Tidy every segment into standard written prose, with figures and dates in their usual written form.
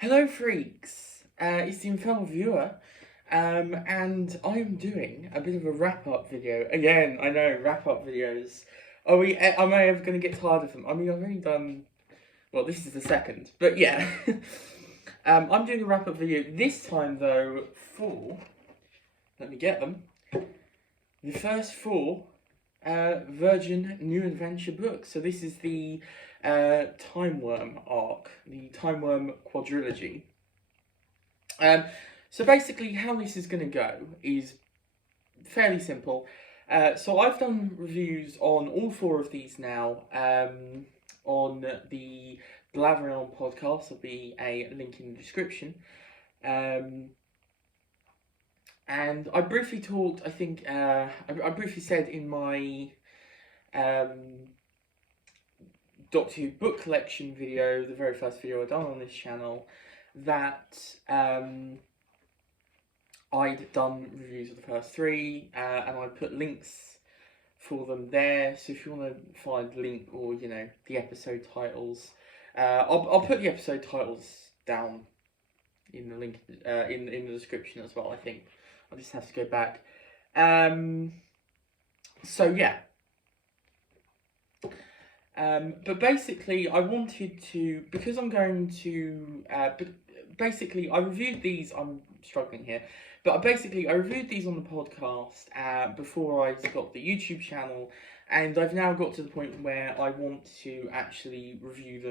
Hello, freaks. It's the Infernal Viewer, and I'm doing a bit of a wrap-up video. Again, I know wrap-up videos. Am I ever going to get tired of them? I mean, I've only done. Well, this is the second, but yeah. I'm doing a wrap-up video this time though for. Let me get them. The first four Virgin New Adventure books. So this is the Timewyrm arc, the Timewyrm quadrilogy. So basically, how this is going to go is fairly simple. So I've done reviews on all four of these now on the Blaverion podcast. There'll be a link in the description. And I briefly talked, I think, I briefly said in my Doctor Who book collection video, the very first video I'd done on this channel, that I'd done reviews of the first three, and I put links for them there. So if you want to find the link or the episode titles, I'll put the episode titles down in the link in the description as well. I think I'll just have to go back. So yeah. But basically, I wanted to, because I'm going to, basically, I reviewed these, I'm struggling here, but I reviewed these on the podcast before I got the YouTube channel, and I've now got to the point where I want to actually review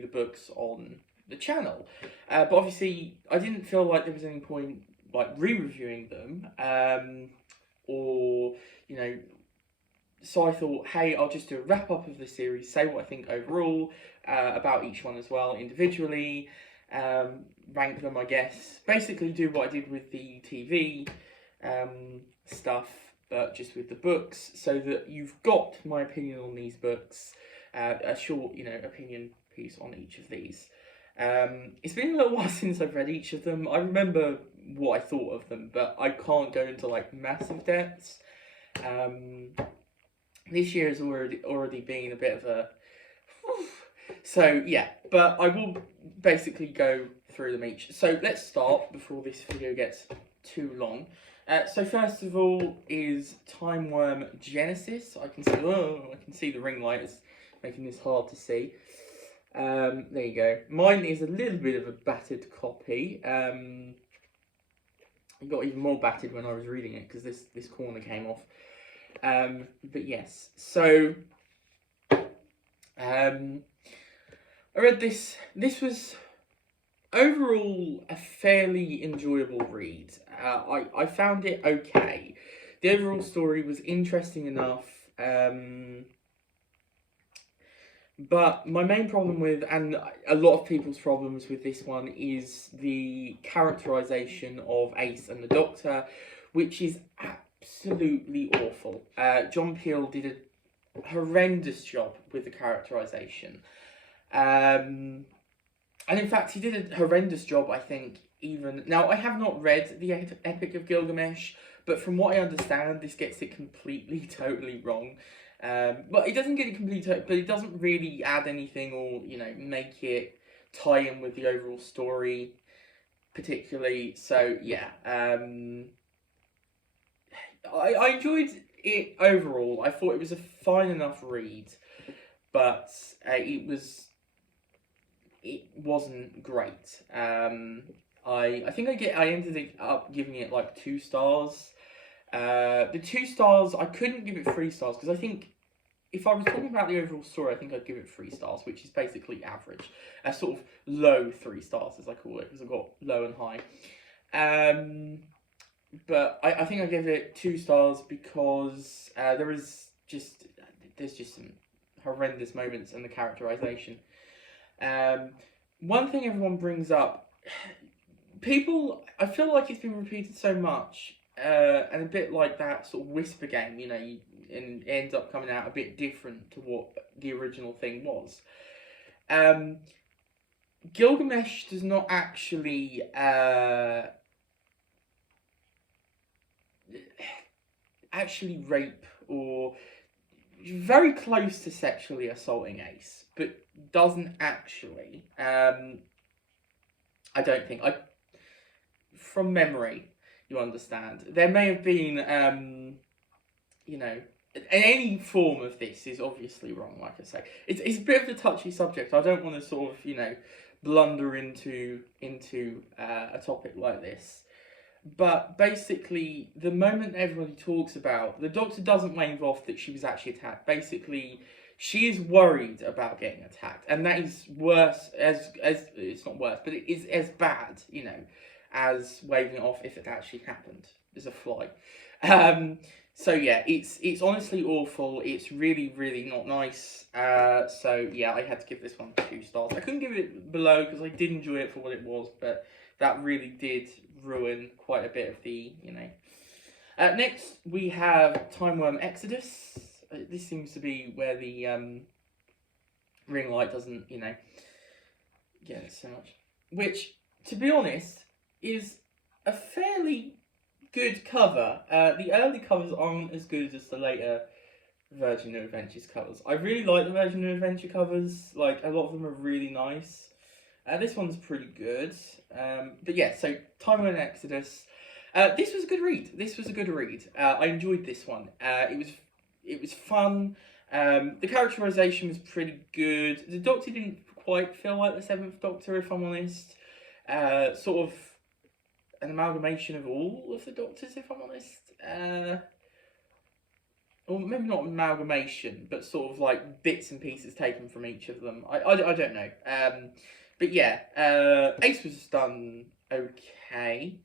the books on the channel. But obviously, I didn't feel like there was any point, like, re-reviewing them, or, so I thought, hey, I'll just do a wrap-up of the series, say what I think overall, about each one as well, individually, rank them, I guess. Basically do what I did with the TV stuff, but just with the books, so that you've got my opinion on these books, a short, opinion piece on each of these. It's been a little while since I've read each of them. I remember what I thought of them, but I can't go into, like, massive depths. This year has already been a bit of a... So, yeah, but I will basically go through them each. So, let's start before this video gets too long. So, first of all is Timewyrm Gensys. I can see the ring light is making this hard to see. There you go. Mine is a little bit of a battered copy. It got even more battered when I was reading it, because this corner came off. But yes, so I read this. This was overall a fairly enjoyable read. I found it okay. The overall story was interesting enough. But my main problem with, and a lot of people's problems with this one, is the characterization of Ace and the Doctor, which is absolutely awful. John Peel did a horrendous job with the characterization. And in fact, he did a horrendous job, I think, even... Now, I have not read the Epic of Gilgamesh, but from what I understand, this gets it completely, totally wrong. But it doesn't get it completely, but it doesn't really add anything or, make it tie in with the overall story, particularly. So, yeah. I enjoyed it overall. I thought it was a fine enough read, but it wasn't great. I think I ended up giving it like 2 stars. The 2 stars, I couldn't give it 3 stars, because I think if I was talking about the overall story, I think I'd give it 3 stars, which is basically average. A sort of low 3 stars, as I call it, because I've got low and high. But I think I give it 2 stars because there's just some horrendous moments in the characterization. One thing everyone brings up, I feel like it's been repeated so much, and a bit like that sort of whisper game, and it ends up coming out a bit different to what the original thing was. Gilgamesh does not actually rape or very close to sexually assaulting Ace, but doesn't actually. I don't think from memory, you understand. There may have been, you know, any form of this is obviously wrong. Like I say, it's a bit of a touchy subject. I don't want to sort of blunder into a topic like this. But basically, the moment everybody talks about, the Doctor doesn't wave off that she was actually attacked. Basically, she is worried about getting attacked, and that is worse, as it's not worse, but it is as bad, as waving it off if it actually happened. There's a fly. So yeah, it's honestly awful. It's really, really not nice. So yeah, I had to give this one 2 stars. I couldn't give it below because I did enjoy it for what it was, but that really did ruin quite a bit of the, Next, we have Timewyrm Exodus. This seems to be where the ring light doesn't, get so much. Which, to be honest, is a fairly good cover. The early covers aren't as good as the later Virgin New Adventures covers. I really like the Virgin New Adventure covers. Like, a lot of them are really nice. This one's pretty good. But yeah, so Timewyrm Exodus. This was a good read. I enjoyed this one. It was fun. The characterization was pretty good. The Doctor didn't quite feel like the 7th Doctor, if I'm honest. Sort of an amalgamation of all of the Doctors, if I'm honest. Or maybe not amalgamation, but sort of like bits and pieces taken from each of them. I don't know. But yeah, Ace was done okay.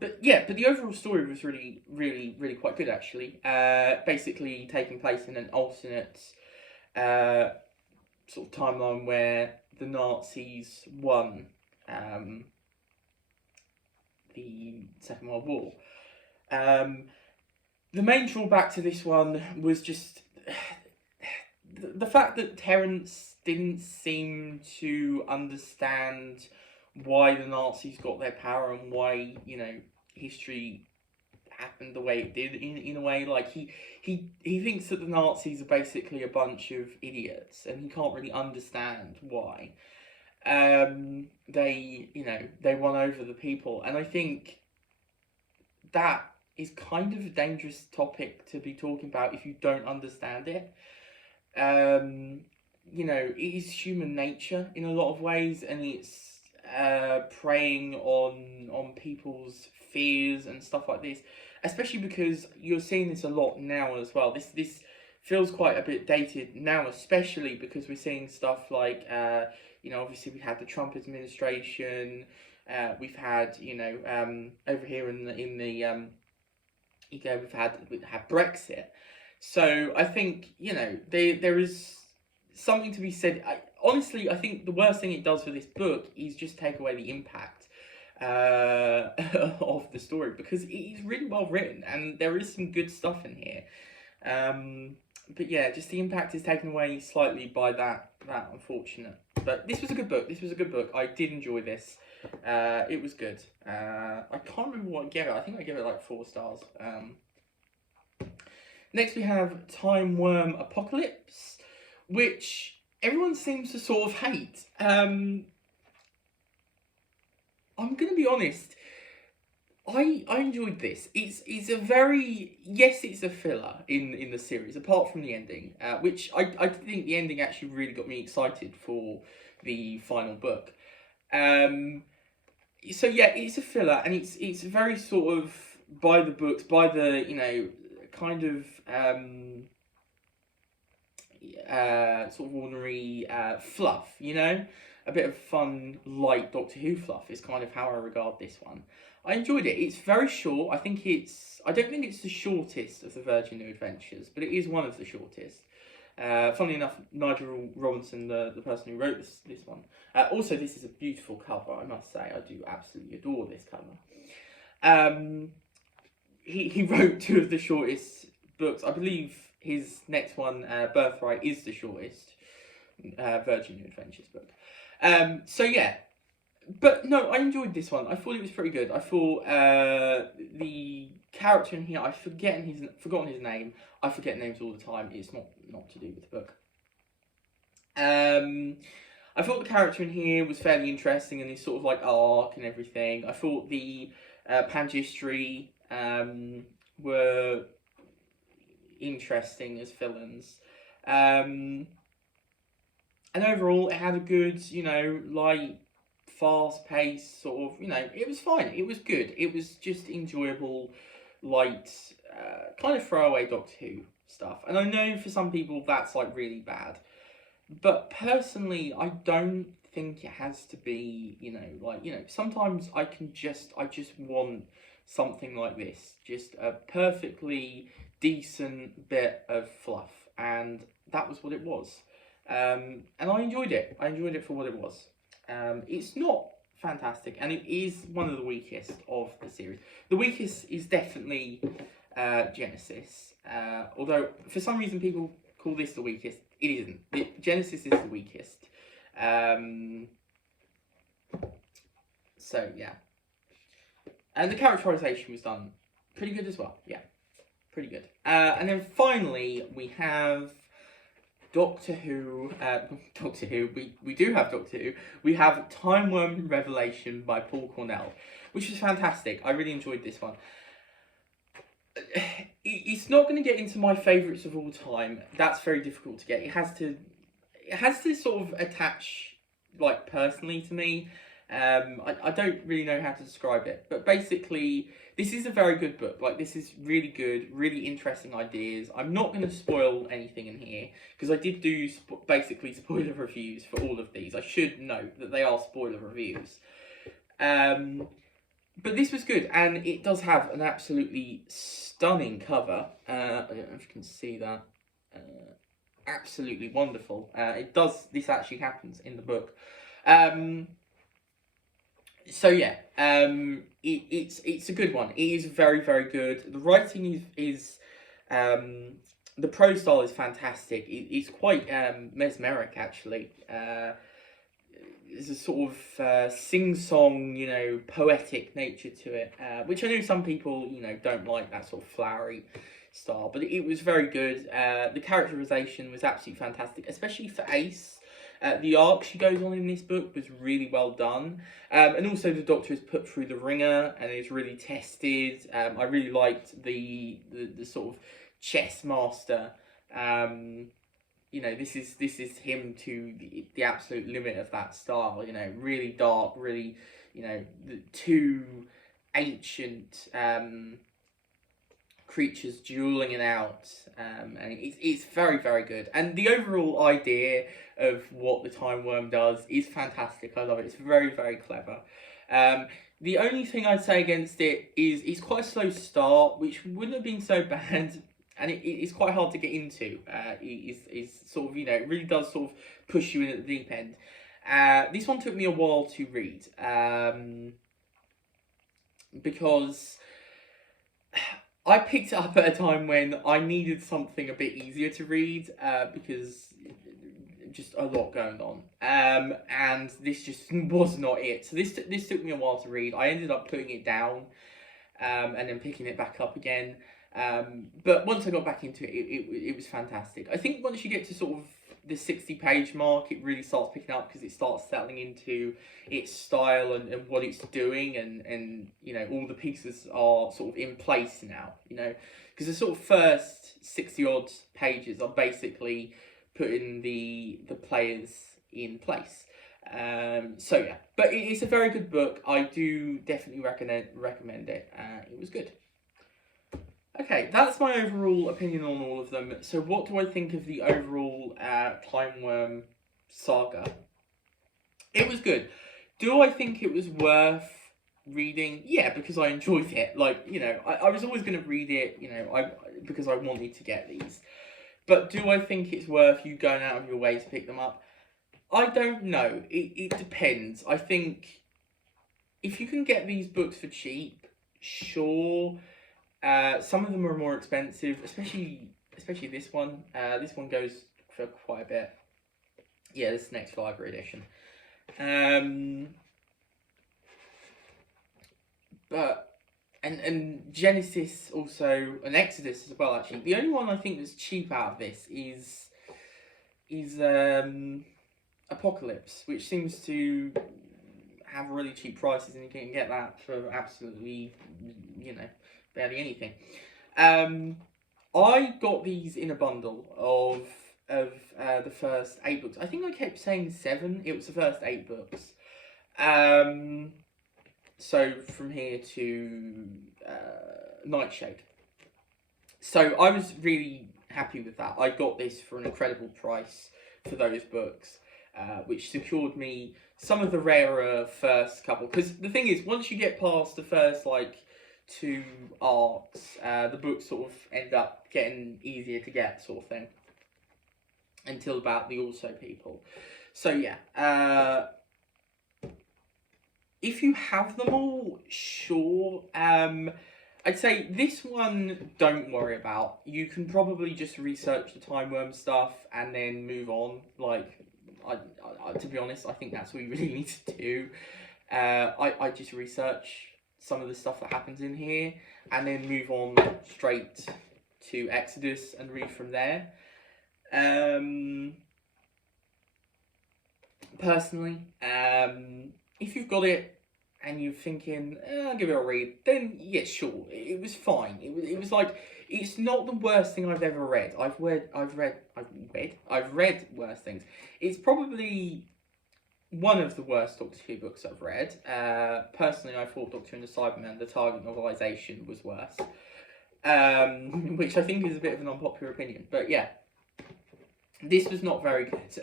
But the overall story was really, really, really quite good, actually. Basically taking place in an alternate sort of timeline where the Nazis won the Second World War. The main drawback to this one was just the fact that Terence didn't seem to understand why the Nazis got their power and why, history happened the way it did in a way. Like, he thinks that the Nazis are basically a bunch of idiots and he can't really understand why. They won over the people, and I think that is kind of a dangerous topic to be talking about if you don't understand it. It is human nature in a lot of ways, and it's preying on people's fears and stuff like this, especially because you're seeing this a lot now as well. This feels quite a bit dated now, especially because we're seeing stuff like obviously we had the Trump administration, we've had over here in the we've had Brexit. So I think there is something to be said. Honestly, I think the worst thing it does for this book is just take away the impact of the story, because it is really well written and there is some good stuff in here. But yeah, just the impact is taken away slightly by that unfortunate. But this was a good book. I did enjoy this. It was good. I can't remember what I gave it. I think I gave it like 4 stars. Next we have Timewyrm Apocalypse, which everyone seems to sort of hate. I'm going to be honest. I enjoyed this. It's a very, yes, it's a filler in the series, apart from the ending, which I think the ending actually really got me excited for the final book. So yeah, it's a filler, and it's very sort of by the books, by the kind of sort of ordinary fluff, a bit of fun, light Doctor Who fluff is kind of how I regard this one. I enjoyed it. It's very short. I don't think it's the shortest of the Virgin New Adventures, but it is one of the shortest. Funnily enough, Nigel Robinson, the person who wrote this one. Also, this is a beautiful cover, I must say. I do absolutely adore this cover. He wrote 2 of the shortest books. I believe his next one, Birthright, is the shortest Virgin New Adventures book. So yeah. But no, I enjoyed this one. I thought it was pretty good. I thought the character in here, I've forgotten his name. I forget names all the time. It's not to do with the book. I thought the character in here was fairly interesting and his sort of like arc and everything. I thought the Pangistry were interesting as villains. And overall, it had a good, light, fast-paced sort of, it was fine. It was good. It was just enjoyable, light, kind of throwaway Doctor Who stuff. And I know for some people that's like really bad. But personally, I don't think it has to be, sometimes I just want something like this. Just a perfectly decent bit of fluff. And that was what it was. And I enjoyed it. I enjoyed it for what it was. It's not fantastic, and it is one of the weakest of the series. The weakest is definitely Gensys. Although, for some reason, people call this the weakest. It isn't. Gensys is the weakest. So, yeah. And the characterization was done pretty good as well. Yeah, pretty good. And then finally, we have Doctor Who. We do have Doctor Who. We have Timewyrm Revelation by Paul Cornell, which is fantastic. I really enjoyed this one. It's not going to get into my favourites of all time. That's very difficult to get. It has to sort of attach, like, personally to me. I don't really know how to describe it, but basically, this is a very good book. Like, this is really good, really interesting ideas. I'm not going to spoil anything in here, because I did do basically spoiler reviews for all of these. I should note that they are spoiler reviews. But this was good, and it does have an absolutely stunning cover. I don't know if you can see that. Absolutely wonderful. This actually happens in the book. So yeah, it's a good one. It is very, very good. The writing is the prose style is fantastic. It's quite mesmeric, actually. There's a sort of sing-song, poetic nature to it, which I know some people, don't like that sort of flowery style, but it was very good. The characterization was absolutely fantastic, especially for Ace. The arc she goes on in this book was really well done. And also the Doctor is put through the ringer and is really tested. I really liked the sort of chess master. This is him to the absolute limit of that style. Really dark, really, the two ancient creatures dueling it out, and it's very, very good. And the overall idea of what the Timewyrm does is fantastic. I love it. It's very, very clever. The only thing I'd say against it is it's quite a slow start, which wouldn't have been so bad, and it's quite hard to get into. It's sort of, it really does sort of push you in at the deep end. This one took me a while to read, because I picked it up at a time when I needed something a bit easier to read, because just a lot going on, and this just was not it. So this took me a while to read. I ended up putting it down, and then picking it back up again. But once I got back into it, it was fantastic. I think once you get to sort of the 60-page mark, it really starts picking up, because it starts settling into its style and what it's doing, and all the pieces are sort of in place now, because the sort of first 60-odd pages are basically putting the players in place. So yeah, but it's a very good book. I do definitely recommend it. It was good. Okay, that's my overall opinion on all of them. So what do I think of the overall Timewyrm saga? It was good. Do I think it was worth reading? Yeah, because I enjoyed it. Like, I was always going to read it, because I wanted to get these. But do I think it's worth you going out of your way to pick them up? I don't know. It depends. I think if you can get these books for cheap, sure. Some of them are more expensive, especially this one. This one goes for quite a bit. Yeah, this next library edition. But and Genesis also, and Exodus as well. Actually, the only one I think that's cheap out of this is is Apocalypse, which seems to have really cheap prices, and you can get that for absolutely, barely anything. I got these in a bundle of the first 8 books. I think I kept saying 7. It was the first 8 books. So from here to Nightshade. So I was really happy with that. I got this for an incredible price for those books, which secured me some of the rarer first couple. Because the thing is, once you get past the first 2 arcs, the books sort of end up getting easier to get, sort of thing, until about the Also People. So yeah, if you have them all, sure. I'd say this one, don't worry about. You can probably just research the timewyrm stuff and then move on. To be honest, I think that's what you really need to do. I just research some of the stuff that happens in here and then move on straight to Exodus and read from there. Personally, if you've got it and you're thinking, I'll give it a read, then yeah, sure, it was fine. It was it's not the worst thing I've ever read. I've read worse things. It's probably one of the worst Doctor Who books I've read. Personally, I thought Doctor Who and the Cybermen, the Target novelisation, was worse. Which I think is a bit of an unpopular opinion. But yeah, this was not very good.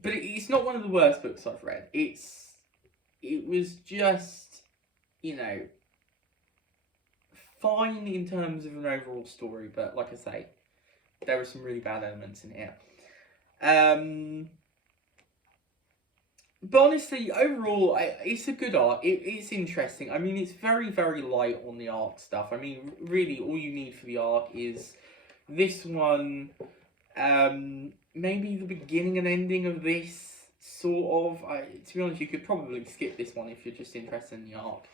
But it's not one of the worst books I've read. It was just, fine in terms of an overall story, but like I say, there were some really bad elements in here. But honestly, overall, it's a good arc. It's interesting. I mean, it's very, very light on the arc stuff. I mean, really, all you need for the arc is this one, maybe the beginning and ending of this, sort of. To be honest, you could probably skip this one if you're just interested in the arc.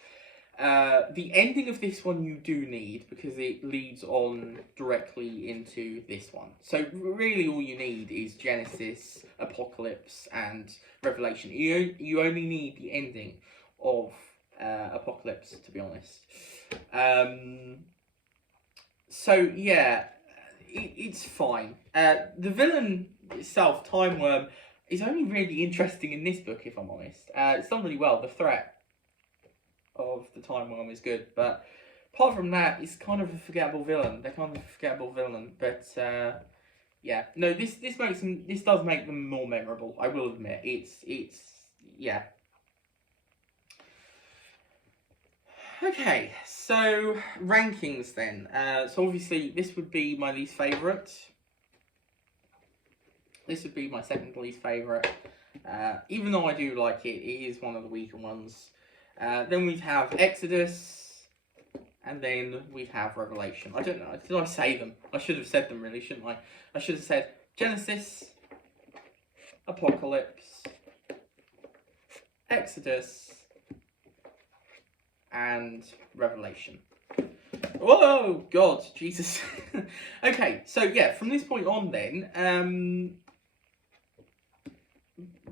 The ending of this one you do need, because it leads on directly into this one. So really all you need is Genesis, Apocalypse, and Revelation. You only need the ending of Apocalypse, to be honest. So yeah, it's fine. The villain itself, Timewyrm, is only really interesting in this book, if I'm honest. It's done really well. The threat of the Timewyrm is good, but apart from that, it's kind of a forgettable villain. They're kind of a forgettable villain, but yeah, no, this does make them more memorable. I will admit, it's yeah. Okay, so rankings then. So obviously this would be my least favourite. This would be my second least favourite. Even though I do like it, it is one of the weaker ones. Then we'd have Exodus, and then we'd have Revelation. I don't know, did I say them? I should have said them really, shouldn't I? I should have said Genesis, Apocalypse, Exodus, and Revelation. Whoa, God, Jesus. Okay, so yeah, from this point on then,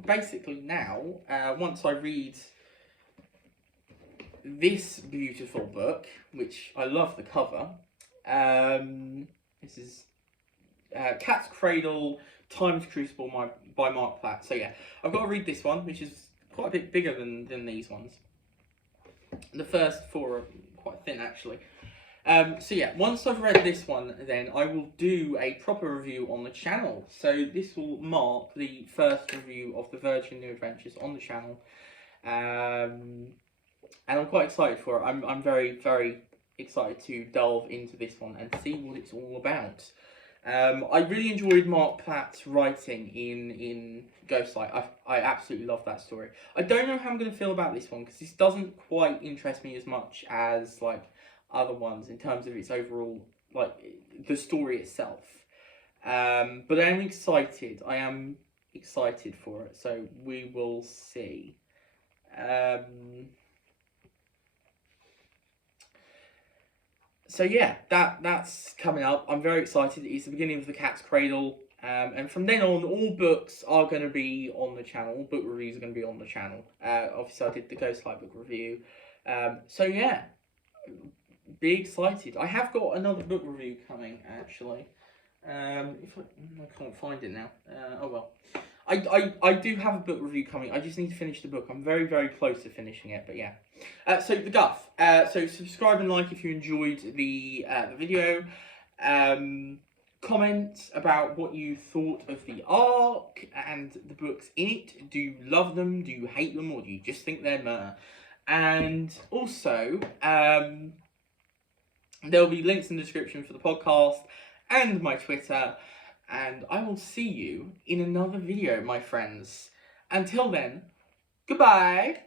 basically now, once I read this beautiful book, which I love the cover, this is Cat's Cradle, Time's Crucible by Mark Platt. So yeah, I've got to read this one, which is quite a bit bigger than these ones. The first 4 are quite thin, actually. So yeah, once I've read this one, then I will do a proper review on the channel. So this will mark the first review of the Virgin New Adventures on the channel. And I'm quite excited for it. I'm very, very excited to delve into this one and see what it's all about. I really enjoyed Mark Platt's writing in Ghostlight. I absolutely love that story. I don't know how I'm going to feel about this one, because this doesn't quite interest me as much as other ones in terms of its overall, the story itself. But I am excited. I am excited for it. So we will see. So yeah, that's coming up. I'm very excited. It's the beginning of the Cat's Cradle. And from then on, all books are going to be on the channel. All book reviews are going to be on the channel. Obviously, I did the Ghostlight book review. So yeah, be excited. I have got another book review coming, actually. If I can't find it now. Oh well. I do have a book review coming. I just need to finish the book. I'm very, very close to finishing it, but yeah. So the guff. So subscribe and like if you enjoyed the video. Comment about what you thought of the arc and the books in it. Do you love them? Do you hate them? Or do you just think they're meh? And also, there'll be links in the description for the podcast and my Twitter. And I will see you in another video, my friends. Until then, goodbye.